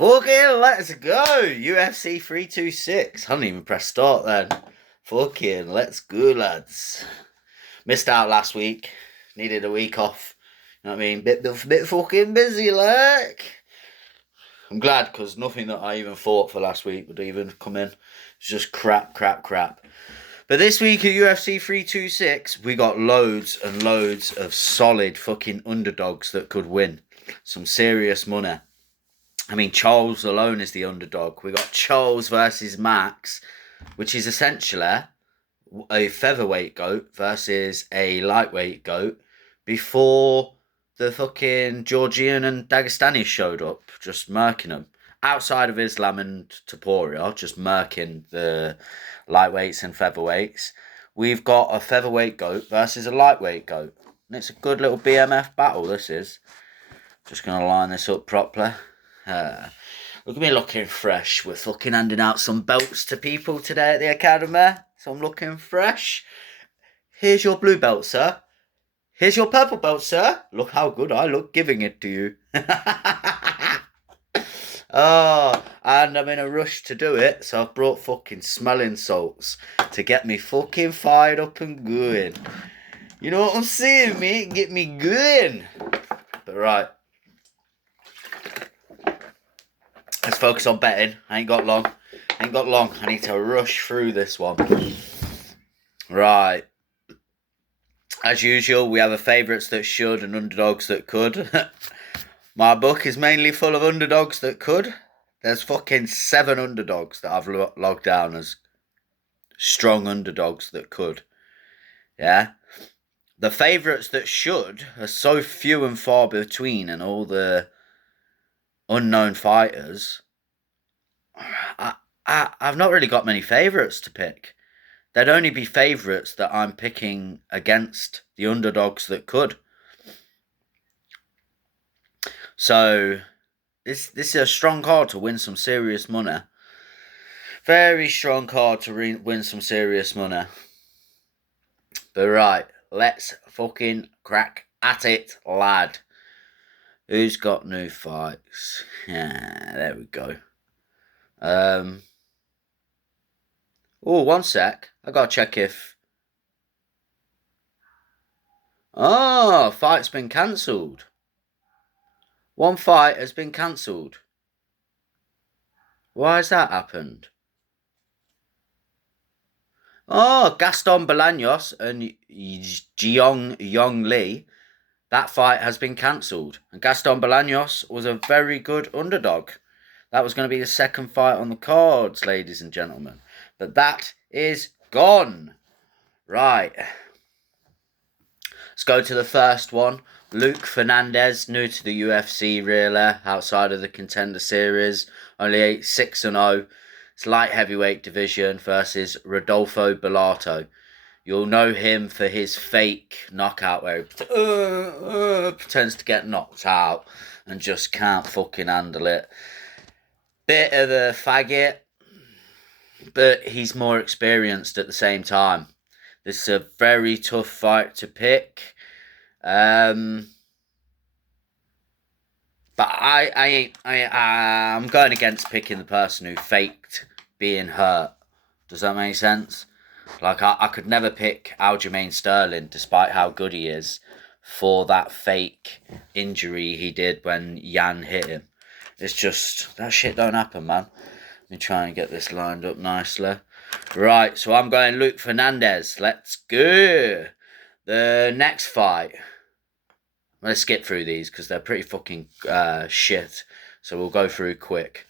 Fucking let's go! UFC 326. I didn't even press start then. Fucking let's go, lads. Missed out last week. Needed a week off. You know what I mean? Bit fucking busy, like. I'm glad because nothing that I even thought for last week would even come in. It's just crap. But this week at UFC 326, we got loads and loads of solid fucking underdogs that could win. Some serious money. I mean, Charles alone is the underdog. We got Charles versus Max, which is essentially a featherweight goat versus a lightweight goat before the fucking Georgian and Dagestani showed up, just murking them. Outside of Islam and Topuria, just murking the lightweights and featherweights. We've got a featherweight goat versus a lightweight goat. And it's a good little BMF battle, this is. Just going to line this up properly. Look at me looking fresh. We're fucking handing out some belts to people today at the academy. So I'm looking fresh. Here's your blue belt, sir. Here's your purple belt, sir. Look how good I look giving it to you. Oh, and I'm in a rush to do it, so I've brought fucking smelling salts to get me fucking fired up and going. You know what I'm saying, mate? Get me going. But right. Let's focus on betting. I ain't got long. I need to rush through this one. Right. As usual, we have a favourites that should and underdogs that could. My book is mainly full of underdogs that could. There's fucking 7 underdogs that I've logged down as strong underdogs that could. Yeah. The favourites that should are so few and far between, and all the unknown fighters. I've not really got many favourites to pick. There'd only be favourites that I'm picking against the underdogs that could. So, this is a strong card to win some serious money. Very strong card to win some serious money. But right, let's fucking crack at it, lad. Who's got new fights? Yeah, there we go. Oh, one sec. I gotta check if... Oh, fight's been cancelled. One fight has been cancelled. Why has that happened? Oh, Gaston Bolaños and Jiong Yong Lee. That fight has been cancelled. And Gaston Bolaños was a very good underdog. That was going to be the second fight on the cards, ladies and gentlemen. But that is gone. Right. Let's go to the first one. Luke Fernandez, new to the UFC, really, outside of the Contender Series. Only 6-0. It's light heavyweight division versus Rodolfo Bellato. You'll know him for his fake knockout where he pretends to get knocked out and just can't fucking handle it. Bit of a faggot, but he's more experienced at the same time. This is a very tough fight to pick. But I'm going against picking the person who faked being hurt. Does that make sense? Like, I could never pick Aljamain Sterling, despite how good he is, for that fake injury he did when Jan hit him. It's just, that shit don't happen, man. Let me try and get this lined up nicely. Right, so I'm going Luke Fernandez. Let's go. The next fight. I'm going to skip through these because they're pretty fucking shit. So we'll go through quick.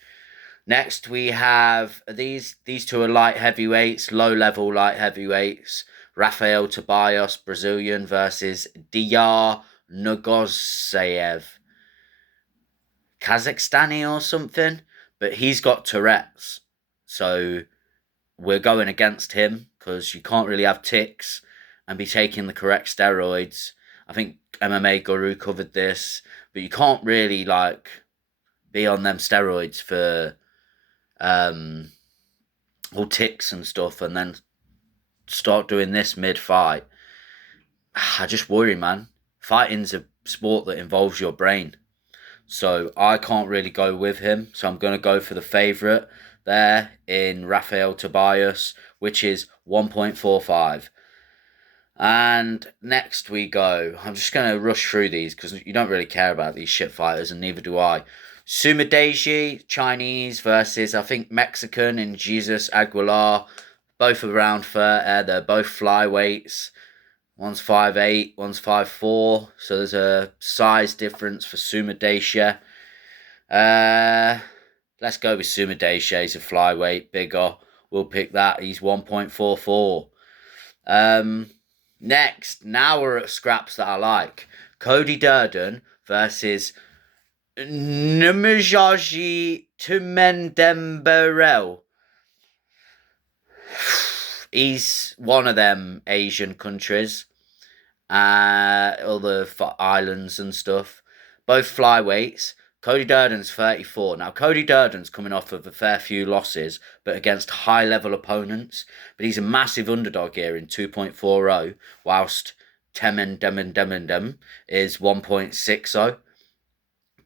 Next, we have these two are light heavyweights, low-level light heavyweights. Rafael Tobias, Brazilian, versus Diyar Nogosseyev. Kazakhstani or something. But he's got Tourette's. So we're going against him because you can't really have tics and be taking the correct steroids. I think MMA Guru covered this. But you can't really, like, be on them steroids for... all tics and stuff, and then start doing this mid-fight. I just worry, man. Fighting's a sport that involves your brain. So I can't really go with him. So I'm going to go for the favourite there in Rafael Tobias, which is 1.45. And next we go. I'm just going to rush through these because you don't really care about these shit fighters, and neither do I. Sumadeji, Chinese versus, I think, Mexican in Jesus Aguilar. Both around 30. They're both flyweights. One's 5'8", one's 5'4". So there's a size difference for Sumadeshi. Let's go with Sumadeshi. He's a flyweight, bigger. We'll pick that. He's 1.44. Next, now we're at scraps that I like. Cody Durden versus Numujaji Tumendemberel. He's one of them Asian countries, all the islands and stuff. Both flyweights. Cody Durden's 34. Now, Cody Durden's coming off of a fair few losses, but against high-level opponents. But he's a massive underdog here in 2.40, whilst Temendemendemendem is 1.60.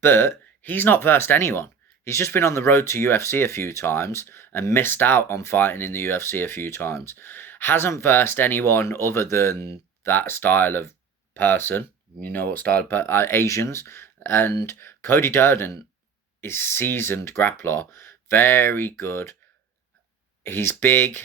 But he's not versed anyone. He's just been on the road to UFC a few times and missed out on fighting in the UFC a few times. Hasn't versed anyone other than that style of person. You know what style of Asians. And Cody Durden is seasoned grappler. Very good. He's big.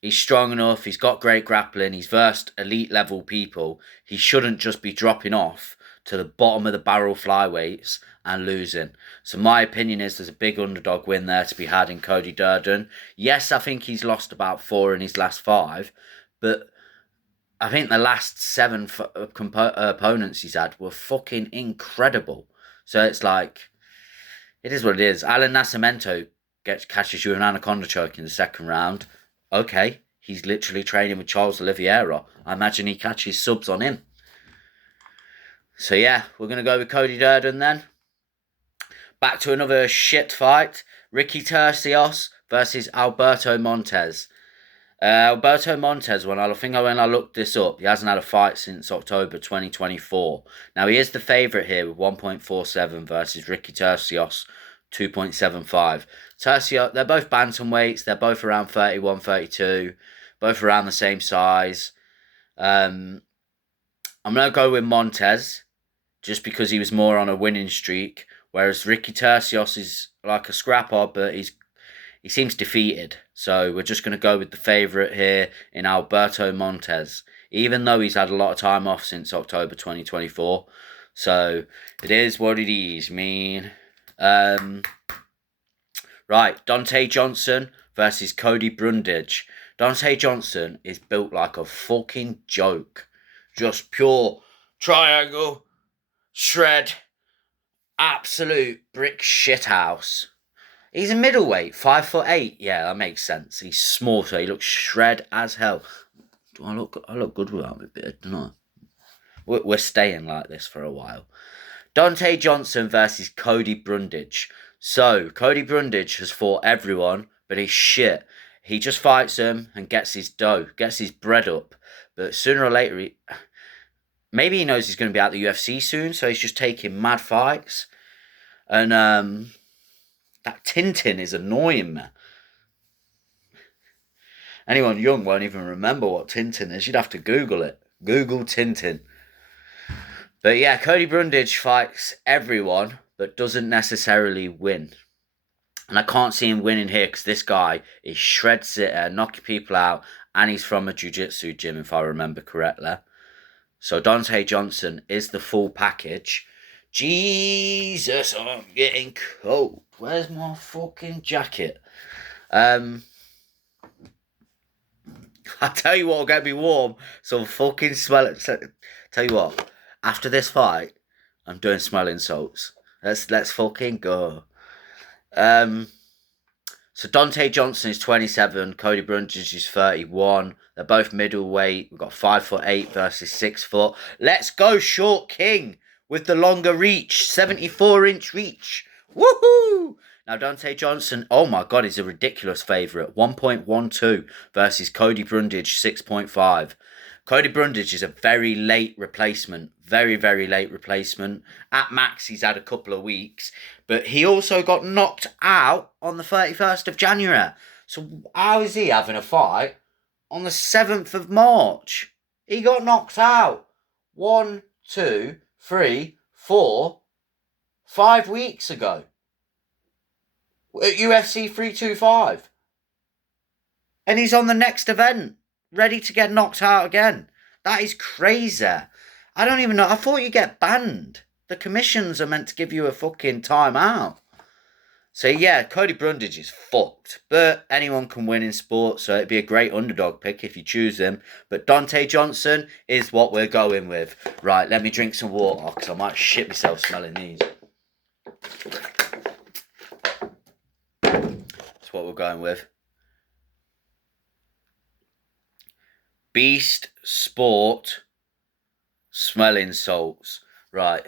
He's strong enough. He's got great grappling. He's versed elite level people. He shouldn't just be dropping off to the bottom of the barrel flyweights and losing. So my opinion is there's a big underdog win there to be had in Cody Durden. Yes, I think he's lost about 4 in his last 5, but I think the last 7 opponents he's had were fucking incredible. So it's like, it is what it is. Alan Nascimento catches you an anaconda choke in the second round. Okay, he's literally training with Charles Oliveira. I imagine he catches subs on him. So yeah, we're going to go with Cody Durden then. Back to another shit fight. Ricky Tercios versus Alberto Montez. Alberto Montez, when I looked this up, he hasn't had a fight since October 2024. Now, he is the favourite here with 1.47 versus Ricky Tercios, 2.75. Tercios, they're both bantamweights. They're both around 31, 32. Both around the same size. I'm going to go with Montez, just because he was more on a winning streak, whereas Ricky Tercios is like a scrapper, but he seems defeated. So we're just going to go with the favourite here in Alberto Montez, even though he's had a lot of time off since October 2024. So it is what it is, man. Right, Dante Johnson versus Cody Brundage. Dante Johnson is built like a fucking joke. Just pure triangle, shred, absolute brick shithouse. He's a middleweight, 5'8". Yeah, that makes sense. He's small, so he looks shred as hell. Do I look good without my beard, don't I? We're staying like this for a while. Dante Johnson versus Cody Brundage. So, Cody Brundage has fought everyone, but he's shit. He just fights them and gets his dough, gets his bread up. But sooner or later, maybe he knows he's going to be out the UFC soon, so he's just taking mad fights. And that Tintin is annoying me. Anyone young won't even remember what Tintin is. You'd have to Google it. Google Tintin. But yeah, Cody Brundage fights everyone, but doesn't necessarily win. And I can't see him winning here because this guy is shred sitter, knocking people out, and he's from a jiu-jitsu gym, if I remember correctly. So Dante Johnson is the full package. Jesus, I'm getting cold. Where's my fucking jacket? I tell you what will get me warm. Some fucking smell it. Tell you what, after this fight, I'm doing smelling salts. Let's fucking go. So Dante Johnson is 27, Cody Brundage is 31. They're both middleweight. We've got 5'8" versus 6 foot. Let's go, Short King with the longer reach, 74-inch reach. Woohoo! Now Dante Johnson, oh my god, he's a ridiculous favourite. 1.12 versus Cody Brundage, 6.5. Cody Brundage is a very late replacement. Very, very late replacement. At max, he's had a couple of weeks. But he also got knocked out on the 31st of January. So how is he having a fight on the 7th of March? He got knocked out 1, 2, 3, 4, 5 weeks ago at UFC 325. And he's on the next event, ready to get knocked out again. That is crazy. I don't even know. I thought you get banned. The commissions are meant to give you a fucking timeout. So yeah, Cody Brundage is fucked. But anyone can win in sport, so it'd be a great underdog pick if you choose him. But Dante Johnson is what we're going with. Right, let me drink some water, because I might shit myself smelling these. That's what we're going with. Beast Sport smelling salts. Right.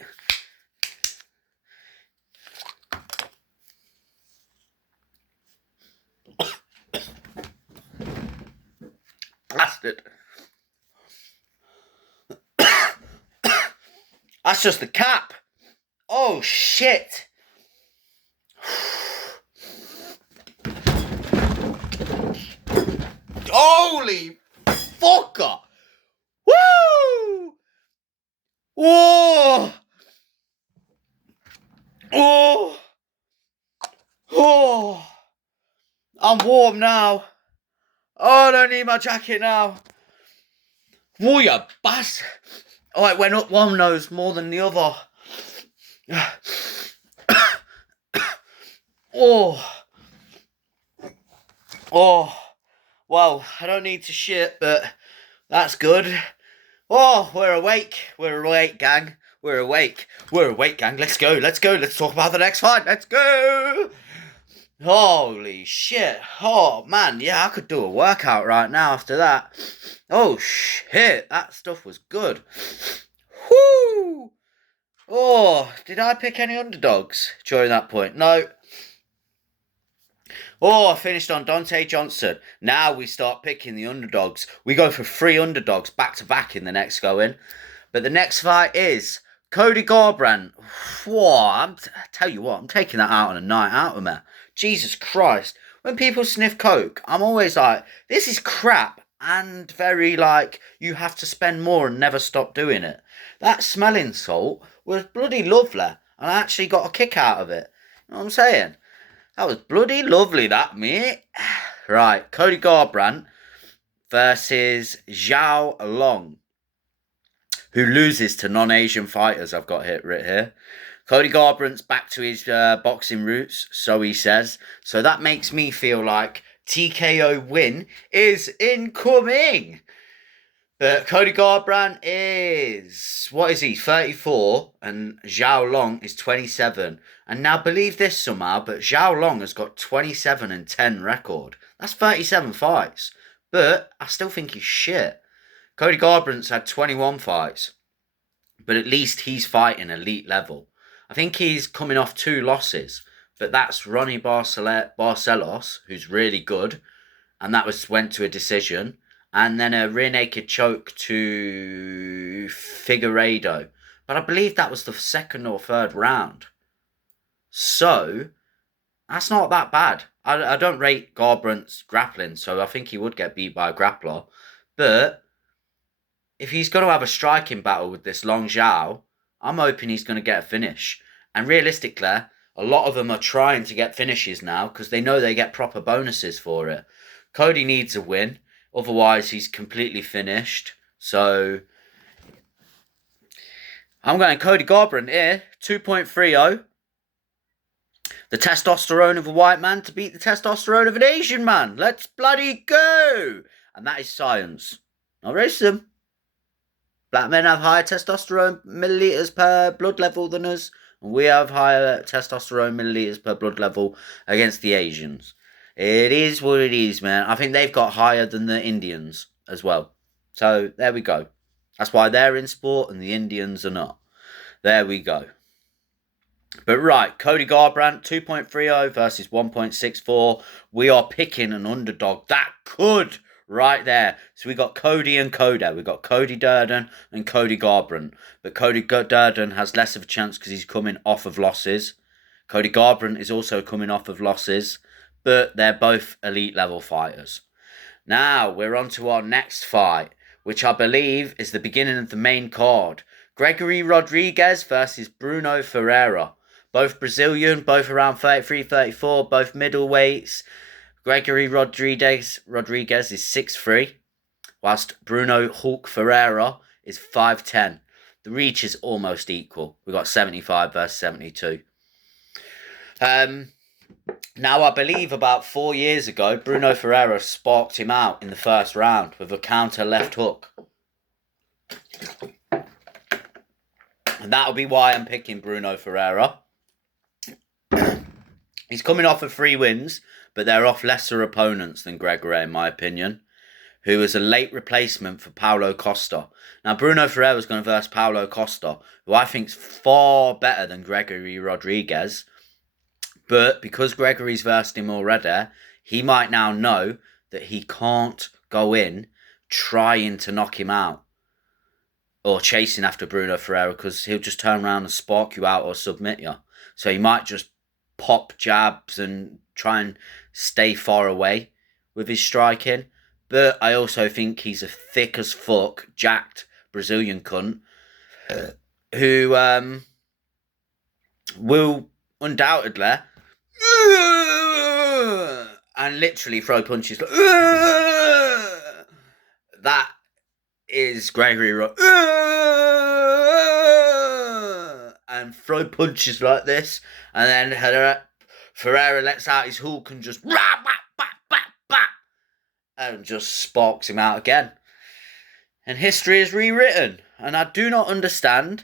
Bastard. That's just the cap. Oh, shit. Holy fucker. Woo! Whoa! Oh! Oh! I'm warm now. Oh, I don't need my jacket now. Whoa, you bastard. Oh, it went up one nose more than the other. Oh. Oh. Well, I don't need to shit, but that's good. Oh, we're awake. We're awake, gang. We're awake. We're awake, gang. Let's go. Let's go. Let's talk about the next fight. Let's go. Holy shit. Oh, man. Yeah, I could do a workout right now after that. Oh, shit. That stuff was good. Whoo. Oh, did I pick any underdogs during that point? No. Oh, I finished on Dante Johnson. Now we start picking the underdogs. We go for 3 underdogs back to back in the next going. But the next fight is Cody Garbrandt. Whoa, I tell you what, I'm taking that out on a night out with me. Jesus Christ. When people sniff coke, I'm always like, this is crap. And very like, you have to spend more and never stop doing it. That smelling salt was bloody lovely. And I actually got a kick out of it. You know what I'm saying? That was bloody lovely, that, mate. Right, Cody Garbrandt versus Zhao Long, who loses to non-Asian fighters, I've got hit right here. Cody Garbrandt's back to his boxing roots, so he says. So that makes me feel like TKO win is incoming. But Cody Garbrandt is, what is he, 34, and Zhao Long is 27. And now believe this somehow, but Zhao Long has got 27-10 record. That's 37 fights. But I still think he's shit. Cody Garbrandt's had 21 fights. But at least he's fighting elite level. I think he's coming off 2 losses. But that's Ronnie Barcelos, who's really good. And that went to a decision. And then a rear naked choke to Figueiredo. But I believe that was the 2nd or 3rd round. So, that's not that bad. I don't rate Garbrandt's grappling, so I think he would get beat by a grappler. But, if he's going to have a striking battle with this Long Zhao, I'm hoping he's going to get a finish. And realistically, a lot of them are trying to get finishes now because they know they get proper bonuses for it. Cody needs a win. Otherwise, he's completely finished. So, I'm going Cody Garbrandt here. 2.30. The testosterone of a white man to beat the testosterone of an Asian man. Let's bloody go. And that is science. Not racism. Black men have higher testosterone milliliters per blood level than us. And we have higher testosterone milliliters per blood level against the Asians. It is what it is, man. I think they've got higher than the Indians as well. So, there we go. That's why they're in sport and the Indians are not. There we go. But right, Cody Garbrandt, 2.30 versus 1.64. We are picking an underdog that could right there. So we got Cody and Coda. We got Cody Durden and Cody Garbrandt. But Cody Durden has less of a chance because he's coming off of losses. Cody Garbrandt is also coming off of losses, but they're both elite level fighters. Now we're on to our next fight, which I believe is the beginning of the main card. Gregory Rodriguez versus Bruno Ferreira. Both Brazilian, both around 33, 34, both middleweights. Gregory Rodriguez is 6'3", whilst Bruno Hulk Ferreira is 5'10". The reach is almost equal. We've got 75 versus 72. Now, I believe about 4 years ago, Bruno Ferreira sparked him out in the first round with a counter left hook. And that'll be why I'm picking Bruno Ferreira. He's coming off of 3 wins, but they're off lesser opponents than Gregory, in my opinion, who is a late replacement for Paulo Costa. Now, Bruno Ferreira is going to verse Paulo Costa, who I think is far better than Gregory Rodriguez. But because Gregory's versed him already, he might now know that he can't go in trying to knock him out or chasing after Bruno Ferreira, because he'll just turn around and spark you out or submit you. So he might just pop jabs and try and stay far away with his striking. But I also think he's a thick as fuck, jacked Brazilian cunt who will undoubtedly and literally throw punches like, that is Gregory and throw punches like this, and then Ferreira lets out his hook and just and just sparks him out again. And history is rewritten. And I do not understand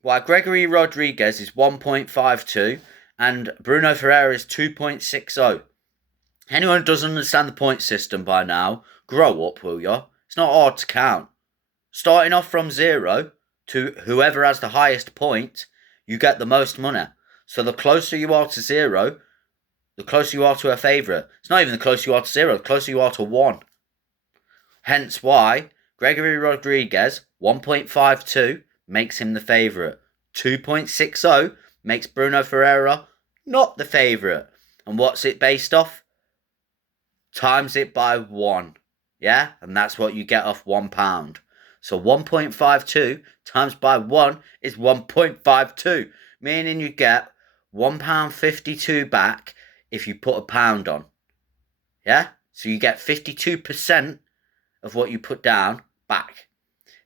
why Gregory Rodriguez is 1.52 and Bruno Ferreira is 2.60. Anyone who doesn't understand the point system by now, grow up, will ya? It's not hard to count. Starting off from 0 to whoever has the highest point, you get the most money. So the closer you are to 0, the closer you are to a favourite. It's not even the closer you are to 0, the closer you are to 1. Hence why Gregory Rodriguez, 1.52, makes him the favourite. 2.60 makes Bruno Ferreira not the favourite. And what's it based off? Times it by 1. Yeah? And that's what you get off £1. So 1.52 times by 1 is 1.52. Meaning you get £1.52 back if you put £1 on. Yeah? So you get 52% of what you put down back.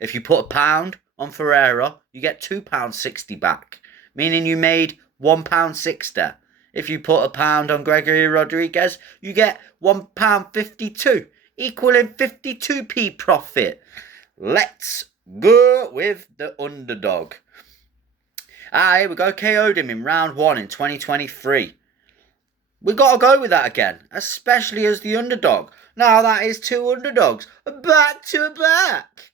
If you put £1 on Ferreira, you get £2.60 back. Meaning you made £1.60. If you put £1 on Gregory Rodriguez, you get £1.52, equaling 52p profit. Let's go with the underdog. Here we go, KO'd him in round 1 in 2023. We got to go with that again, especially as the underdog. Now that is 2 underdogs, back to back.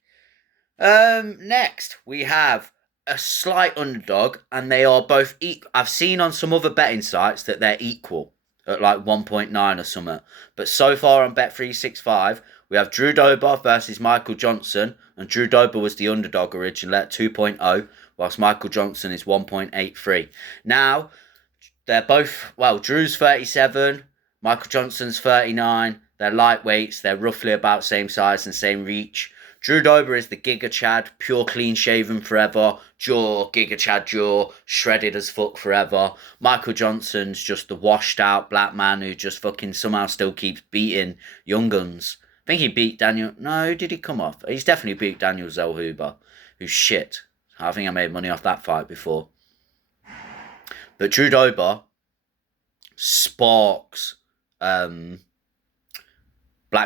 Next, we have a slight underdog, and they are both equal. I've seen on some other betting sites that they're equal at like 1.9 or something. But so far on Bet365, we have Drew Dober versus Michael Johnson, and Drew Dober was the underdog originally at 2.0, whilst Michael Johnson is 1.83. Now, they're both, well, Drew's 37, Michael Johnson's 39. They're lightweights. They're roughly about same size and same reach. Drew Dober is the Giga Chad, pure clean shaven forever, jaw, Giga Chad jaw, shredded as fuck forever. Michael Johnson's just the washed out black man who just fucking somehow still keeps beating young guns. I think he beat Daniel, no, did he come off? He's definitely beat Daniel Zellhuber, who's shit. I think I made money off that fight before. But Drew Dober sparks black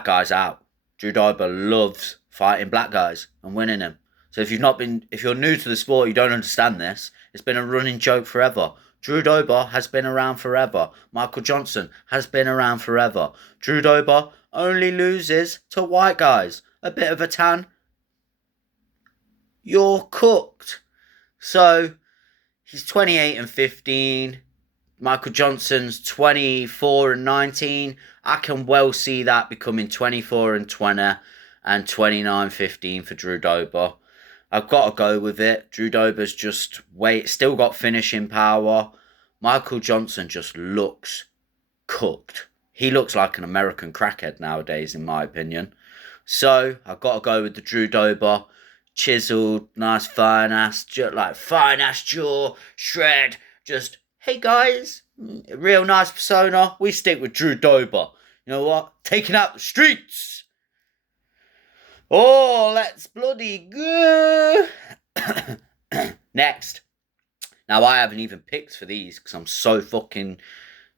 guys out. Drew Dober loves fighting black guys and winning them. So if you're new to the sport, you don't understand this. It's been a running joke forever. Drew Dober has been around forever. Michael Johnson has been around forever. Drew Dober only loses to white guys. A bit of a tan, you're cooked. So he's 28 and 15. Michael Johnson's 24 and 19. I can well see that becoming 24 and 20 and 29-15 for Drew Dober. I've got to go with it. Drew Dober's still got finishing power. Michael Johnson just looks cooked. He looks like an American crackhead nowadays, in my opinion. So I've got to go with the Drew Dober. Chiseled, nice, fine ass jaw, shred. Just, hey guys, real nice persona. We stick with Drew Dober. You know what? Taking out the streets. Oh, let's bloody go. Next. Now, I haven't even picked for these because I'm so fucking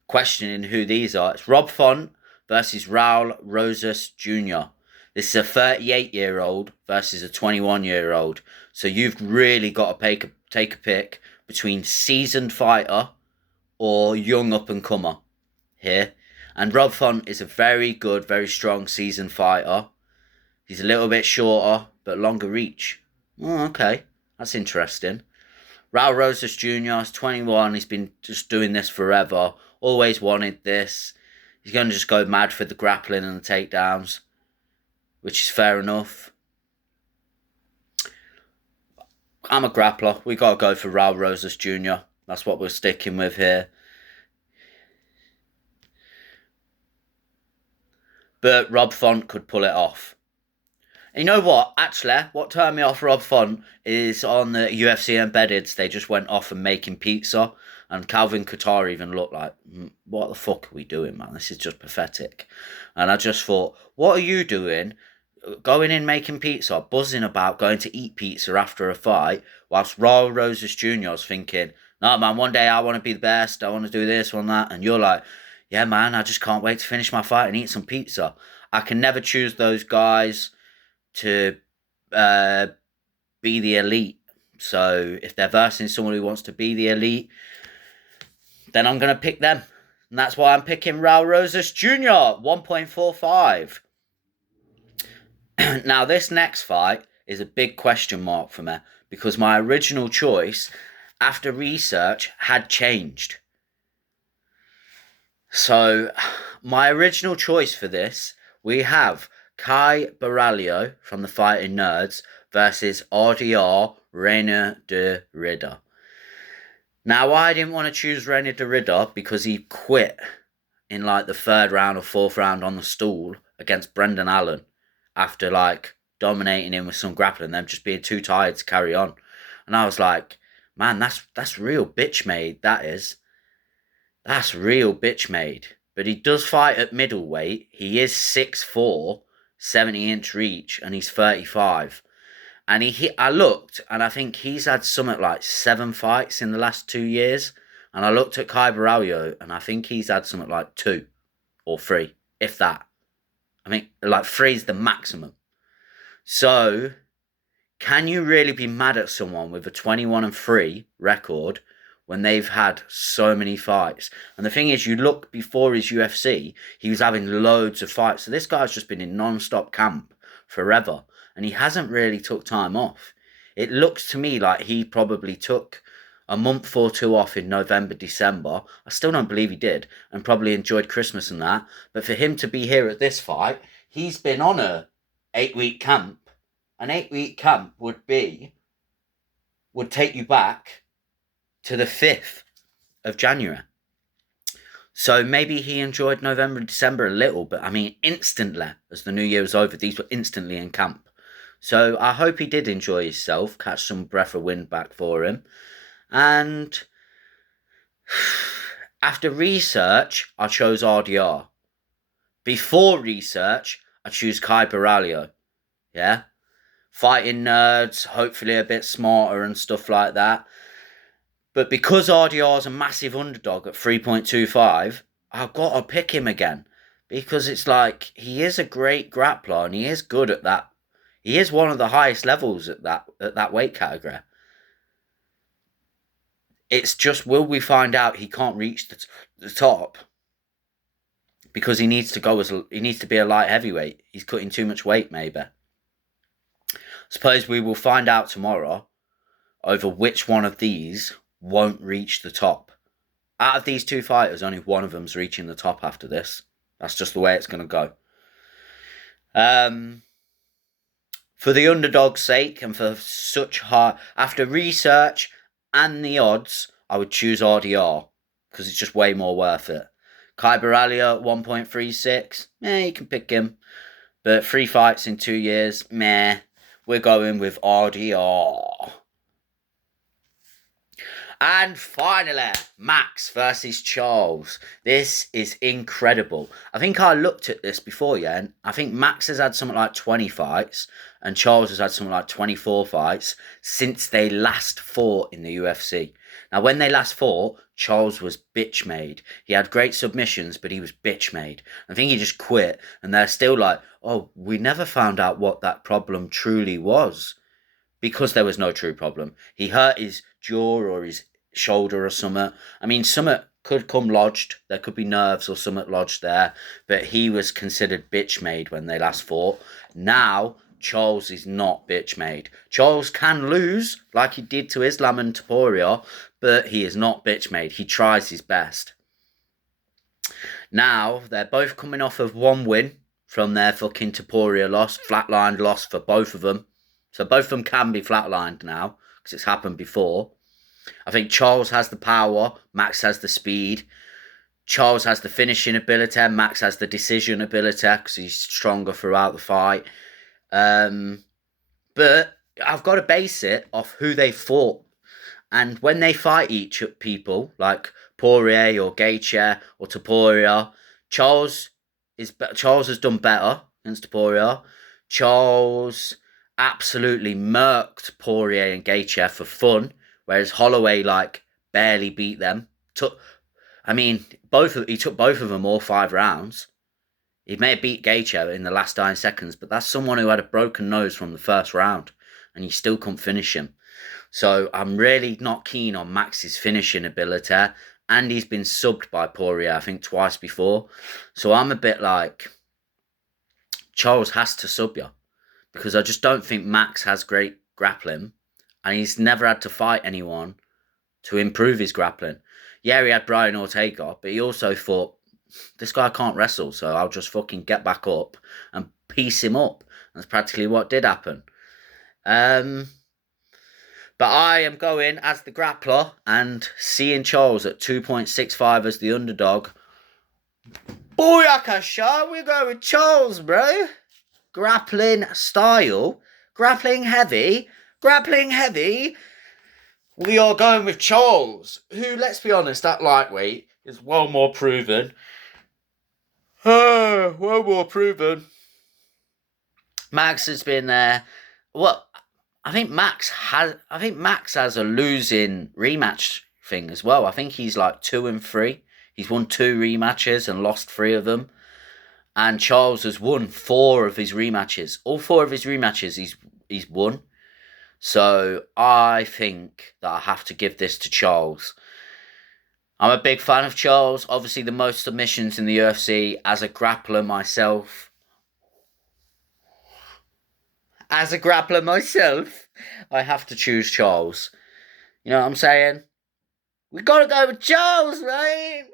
questioning who these are. It's Rob Font versus Raul Rosas Jr. This is a 38-year-old versus a 21-year-old. So you've really got to take a pick between seasoned fighter or young up-and-comer here. And Rob Font is a very good, very strong seasoned fighter. He's a little bit shorter, but longer reach. Oh, okay. That's interesting. Raul Rosas Jr. is 21. He's been just doing this forever. Always wanted this. He's going to just go mad for the grappling and the takedowns, which is fair enough. I'm a grappler. We got to go for Raul Rosas Jr. That's what we're sticking with here. But Rob Font could pull it off. And you know what? Actually, what turned me off Rob Font is on the UFC Embeddeds, they just went off and making pizza. And Calvin Kattar even looked like, what the fuck are we doing, man? This is just pathetic. And I just thought, what are you doing? Going in making pizza, buzzing about going to eat pizza after a fight, whilst Raul Rosas Jr. is thinking, no, man, one day I want to be the best. I want to do this, one that. And you're like, yeah, man, I just can't wait to finish my fight and eat some pizza. I can never choose those guys to be the elite. So if they're versing someone who wants to be the elite, then I'm going to pick them. And that's why I'm picking Raul Rosas Jr. 1.45. Now, this next fight is a big question mark for me because my original choice, after research, had changed. So, my original choice for this, we have Kai Baralho from the Fighting Nerds versus RDR Reina de Ridder. Now, I didn't want to choose Reina de Ridder because he quit in like the 3rd round or 4th round on the stool against Brendan Allen after like dominating him with some grappling and them just being too tired to carry on. And I was like, man, that's real bitch made, that is. That's real bitch made. But he does fight at middleweight. He is 6'4", 70-inch reach, and he's 35. And I looked, and I think he's had something like 7 fights in the last 2 years. And I looked at Kai Baralho, and I think he's had something like 2 or 3, if that. I mean, like 3 is the maximum. So, can you really be mad at someone with a 21-3 record when they've had so many fights? And the thing is, you look before his UFC, he was having loads of fights. So this guy's just been in non-stop camp forever. And he hasn't really took time off. It looks to me like he probably took a month or 2 off in November, December. I still don't believe he did. And probably enjoyed Christmas and that. But for him to be here at this fight, he's been on a 8-week camp. An 8-week camp would take you back to the 5th of January. So maybe he enjoyed November and December a little, but I mean, instantly, as the new year was over, these were instantly in camp. So I hope he did enjoy himself, catch some breath of wind back for him. And after research, I chose RDR. Before research, I choose Kai Baralho. Yeah? Fighting Nerds, hopefully a bit smarter and stuff like that. But because RDR is a massive underdog at 3.25, I've got to pick him again. Because it's like, he is a great grappler and he is good at that. He is one of the highest levels at that weight category. It's just, will we find out he can't reach the top? Because he needs to be a light heavyweight. He's cutting too much weight, maybe. Suppose we will find out tomorrow over which one of these won't reach the top. Out of these two fighters, only one of them's reaching the top after this. That's just the way it's going to go. For the underdog's sake and for such hard... After research and the odds, I would choose RDR because it's just way more worth it. Kai Baralia at 1.36, you can pick him. But 3 fights in 2 years, meh. We're going with RDR. And finally, Max versus Charles. This is incredible. I think I looked at this before, yeah, and I think Max has had something like 20 fights, and Charles has had something like 24 fights since they last fought in the UFC. Now, when they last fought, Charles was bitch made. He had great submissions, but he was bitch made. I think he just quit, and they're still like, oh, we never found out what that problem truly was. Because there was no true problem. He hurt his jaw or his shoulder or something. I mean, something could come lodged. There could be nerves or something lodged there. But he was considered bitch made when they last fought. Now, Charles is not bitch made. Charles can lose, like he did to Islam and Topuria, but he is not bitch made. He tries his best. Now, they're both coming off of one win from their fucking Topuria loss. Flatlined loss for both of them. So both of them can be flatlined now, because it's happened before. I think Charles has the power, Max has the speed. Charles has the finishing ability, Max has the decision ability, because he's stronger throughout the fight. But I've got to base it off who they fought. And when they fight each people, like Poirier or Gaethje or Topuria, Charles has done better against Topuria. Charles absolutely murked Poirier and Gaethje for fun, whereas Holloway barely beat them. He took both of them all 5 rounds. He may have beat Gaethje in the last 9 seconds, but that's someone who had a broken nose from the first round, and he still couldn't finish him. So I'm really not keen on Max's finishing ability, and he's been subbed by Poirier, I think, twice before. So I'm a bit like, Charles has to sub you. Because I just don't think Max has great grappling, and he's never had to fight anyone to improve his grappling. Yeah, he had Brian Ortega, but he also thought, this guy can't wrestle, so I'll just fucking get back up and piece him up. That's practically what did happen. But I am going as the grappler and seeing Charles at 2.65 as the underdog. Booyakasha, we're going with Charles, bro. Grappling style, grappling heavy. We are going with Charles, who, let's be honest, at lightweight is well more proven. Max has been there. Well, I think Max has a losing rematch thing as well. I think he's like 2-3. He's won 2 rematches and lost 3 of them. And Charles has won 4 of his rematches. All 4 of his rematches he's won. So I think that I have to give this to Charles. I'm a big fan of Charles. Obviously the most submissions in the UFC. As a grappler myself, I have to choose Charles. You know what I'm saying? We gotta go with Charles, right?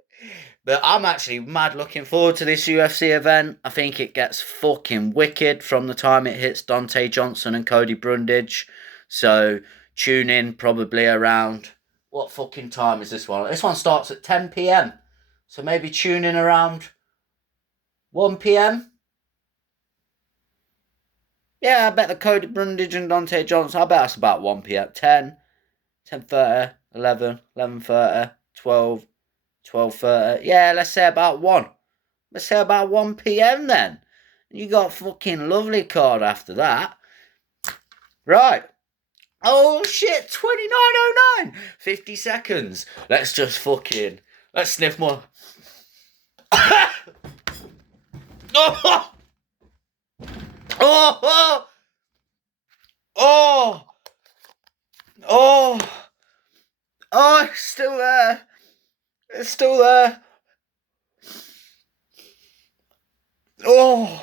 But I'm actually mad looking forward to this UFC event. I think it gets fucking wicked from the time it hits Dante Johnson and Cody Brundage. So tune in probably around... What fucking time is this one? This one starts at 10 p.m. So maybe tune in around 1 p.m. Yeah, I bet the Cody Brundage and Dante Johnson, I bet that's about 1 p.m. 10, 10:30, 11, 11:30, 12... 12:30. Yeah, let's say about 1. Let's say about 1 p.m. then. You got fucking lovely card after that. Right. Oh shit, 29:09. 50 seconds. Let's sniff more. Oh! Oh! Oh! Oh! Oh! Oh, it's still there. It's still there. Oh.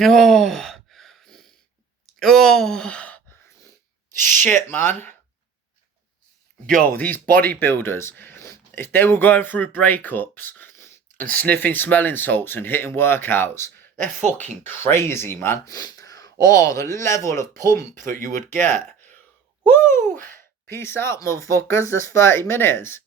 Oh. Oh. Shit, man. Yo, these bodybuilders, if they were going through breakups and sniffing smelling salts and hitting workouts, they're fucking crazy, man. Oh, the level of pump that you would get. Woo! Peace out, motherfuckers. That's 30 minutes.